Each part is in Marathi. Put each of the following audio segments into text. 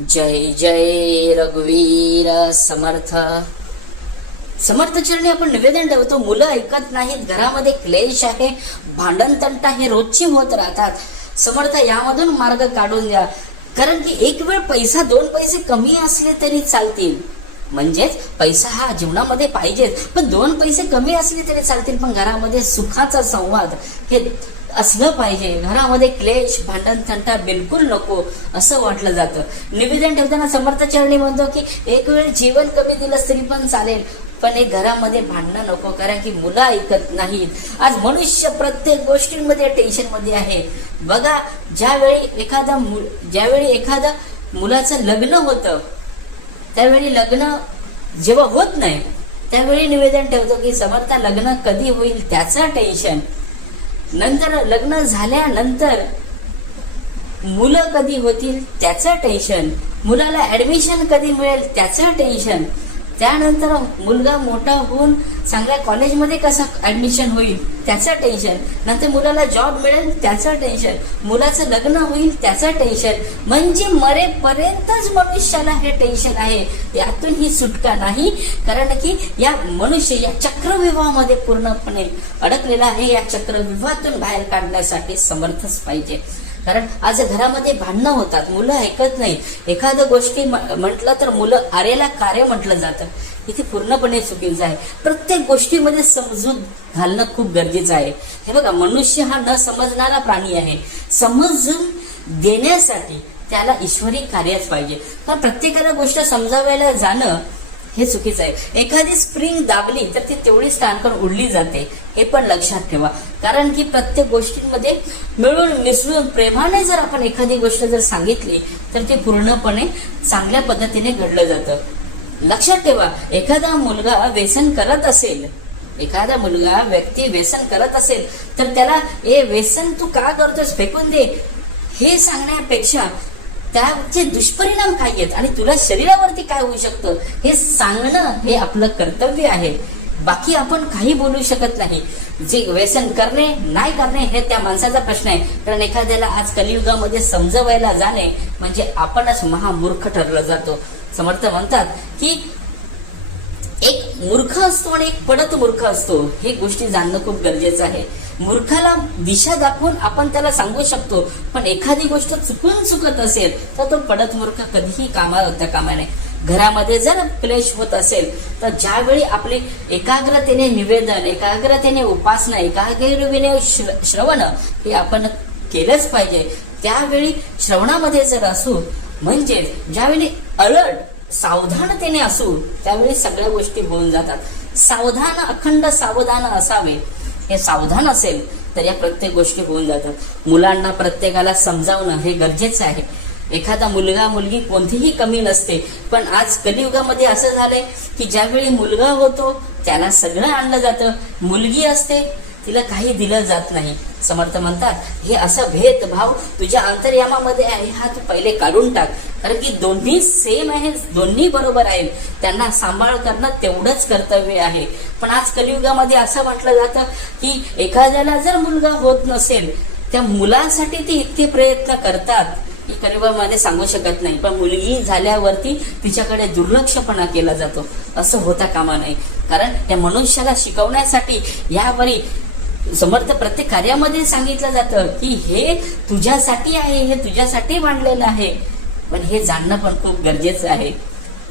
जय जय रघुवीर समर्थ. समर्थ चरणी आपण निवेदन ठेवतो. मुलं ऐकत नाहीत, घरामध्ये क्लेश आहे, भांडण तंटा हे रोजचे होत राहतात. समर्थ यामधून मार्ग काढून द्या. कारण की एक वेळ पैसा 2 पैसे कमी असले तरी चालतील, म्हणजेच पैसा हा जीवनामध्ये पाहिजेच, पण 2 पैसे कमी असले तरी चालतील, पण घरामध्ये सुखाचा संवाद हे असलं पाहिजे. घरामध्ये क्लेश भांडण तंटा बिलकुल नको असं वाटलं जातं. निवेदन ठेवताना समर्थ चरणी म्हणतो की एक वेळ जीवन कमी दिलं तरी पण चालेल, पण एक घरामध्ये भांडणं नको, कारण की मुलं ऐकत नाहीत. आज मनुष्य प्रत्येक गोष्टींमध्ये टेन्शन मध्ये आहे. बघा, ज्यावेळी एखादा मुलाचं लग्न होतं, त्यावेळी लग्न जेव्हा होत नाही त्यावेळी निवेदन ठेवतो की समर्थ लग्न कधी होईल त्याचं टेन्शन, नंतर लग्न झाल्यानंतर मुलं कधी होतील त्याचं टेन्शन, मुलाला ऍडमिशन कधी मिळेल त्याचं टेन्शन, त्यानंतर मुलगा मोठा होऊन चांगल्या कॉलेजमध्ये कसं ऍडमिशन होईल त्याचं टेन्शन, नंतर मुलाला जॉब मिळेल त्याचं टेन्शन, मुलाचं लग्न होईल त्याचं टेन्शन. म्हणजे मरेपर्यंतच मनुष्याला हे टेन्शन आहे. यातून ही सुटका नाही, कारण की या मनुष्य या चक्रव्यूहामध्ये पूर्णपणे अडकलेला आहे. या चक्रव्यूहातून बाहेर काढण्यासाठी समर्थच पाहिजे. कारण आज घरामध्ये भांडणं होतात, मुलं ऐकत नाही. एखाद्या गोष्टी म्हटलं तर मुलं आरेला कार्य म्हटलं जातं, इथे पूर्णपणे चुकीचं आहे. प्रत्येक गोष्टीमध्ये समजून घालणं खूप गरजेचं आहे. हे बघा, मनुष्य हा न समजणारा प्राणी आहे. समजून देण्यासाठी त्याला ईश्वरी कार्यच पाहिजे. पण प्रत्येकाला गोष्ट समजावायला जाणं हे चुकीचं आहे. एखादी स्प्रिंग दाबली तर ती तेवढीच ताणकन उडली जाते, हे पण लक्षात ठेवा. कारण की प्रत्येक गोष्टींमध्ये मिळून मिसळून प्रेमाने जर आपण एखादी गोष्ट जर सांगितली तर ते पूर्णपणे चांगल्या पद्धतीने घडलं जातं. लक्षात ठेवा, एखादा मुलगा व्यसन करत असेल, एखादा मुलगा व्यक्ती व्यसन करत असेल तर त्याला ए व्यसन तू का करतोस, फेकून दे, हे सांगण्यापेक्षा त्याचे दुष्परिणाम काय आहेत आणि तुला शरीरावरती काय होऊ शकतं हे सांगणं हे आपलं कर्तव्य आहे. बाकी आपण काही बोलू शकत नाही. जे व्यसन करणे नाही करणे हे त्या माणसाचा प्रश्न आहे. कारण एखाद्याला आज कलियुगामध्ये समजवायला जाणे म्हणजे आपणच महामूर्ख ठरला जातो. समर्थ म्हणतात की एक मूर्ख असतो आणि एक पडत मूर्ख असतो. हे गोष्टी जाणणं खूप गरजेचं आहे. मूर्खाला दिशा दाखवून आपण त्याला सांगू शकतो, पण एखादी गोष्ट चुकून चुकत असेल तर तो पडत मूर्ख कधीही कामा नये. घरामध्ये जर क्लेश होत असेल तर ज्यावेळी आपले एकाग्रतेने निवेदन, एकाग्रतेने उपासना, एकाग्रतेने श्रवण हे आपण केलंच पाहिजे. त्यावेळी श्रवणामध्ये जर असू, म्हणजे ज्यावेळी अलर्ट सावधानतेने असू, त्यावेळी सगळ्या गोष्टी होऊन जातात. सावधान, अखंड सावधान असावे. हे सावधान असेल तर या प्रत्येक गोष्टी होऊन जातात. मुलांना प्रत्येकाला समजावणं हे गरजेचं आहे. एखादा मुलगा मुलगी कोणतीही कमी नसते, पण आज कलियुगामध्ये असं झालंय की ज्यावेळी मुलगा होतो त्याला सगळं आणलं जातं, मुलगी असते तिला काही दिलं जात नाही. समर्थ म्हणतात हे असं भेदभाव तुझ्या अंतर्यामामध्ये आहे, हा तू पहिले काढून टाक. कारण की दोन्ही सेम आहे, दोन्ही बरोबर आहेत, त्यांना सांभाळ करणं तेवढंच कर्तव्य आहे. पण आज कलियुगामध्ये असं म्हटलं जातं की एखाद्याला जर मुलगा होत नसेल त्या मुलासाठी ते इतके प्रयत्न करतात की कलियुगामध्ये सांगू शकत नाही. पण मुलगी झाल्यावरती तिच्याकडे दुर्लक्षपणा केला जातो. असं होता कामा नये. कारण त्या मनुष्याला शिकवण्यासाठी यावरी समर्थ प्रत्येक कार्यामध्ये सांगितलं जातं की हे तुझ्यासाठी आहे, हे तुझ्यासाठी मांडलेलं आहे. पण हे जाणणं पण खूप गरजेचं आहे.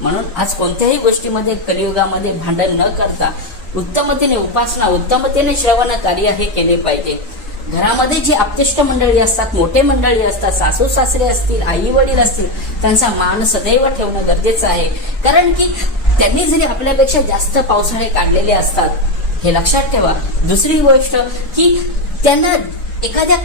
म्हणून आज कोणत्याही गोष्टीमध्ये कलियुगामध्ये भांडण न करता उत्तमतेने उपासना, उत्तमतेने श्रवण कार्य हे केले पाहिजे. घरामध्ये जी आप्तेष्ट मंडळी असतात, मोठे मंडळी असतात, सासू सासरे असतील, आई वडील असतील, त्यांचा मान सदैव ठेवणं गरजेचं आहे. कारण की त्यांनी जरी आपल्यापेक्षा जास्त पावसाळे काढलेले असतात, हे लक्षात ठेवा. दुसरी गोष्ट की त्यांना एखाद्या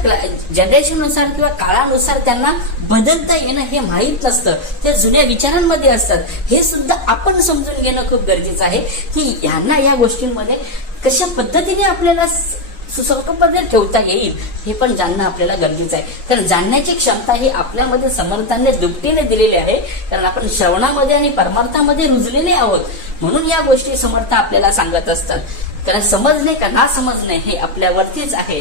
जनरेशननुसार किंवा काळानुसार त्यांना बदलता येणं हे माहीत नसतं. ते जुन्या विचारांमध्ये असतात. हे सुद्धा आपण समजून घेणं खूप गरजेचं आहे की यांना या गोष्टींमध्ये कशा पद्धतीने आपल्याला सुसंकल्पने ठेवता येईल हे पण जाणणं आपल्याला गरजेचं आहे. कारण जाणण्याची क्षमता ही आपल्यामध्ये समर्थाने दुपटीने दिलेली आहे. कारण आपण श्रवणामध्ये आणि परमार्थामध्ये रुजलेले आहोत. म्हणून या गोष्टी समर्थ आपल्याला सांगत असतात. कारण समजणे का ना समजणे हे आपल्यावरतीच आहे.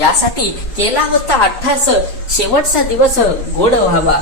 यासाठी केला होता अठ्ठास, शेवटचा दिवस गोड व्हावा.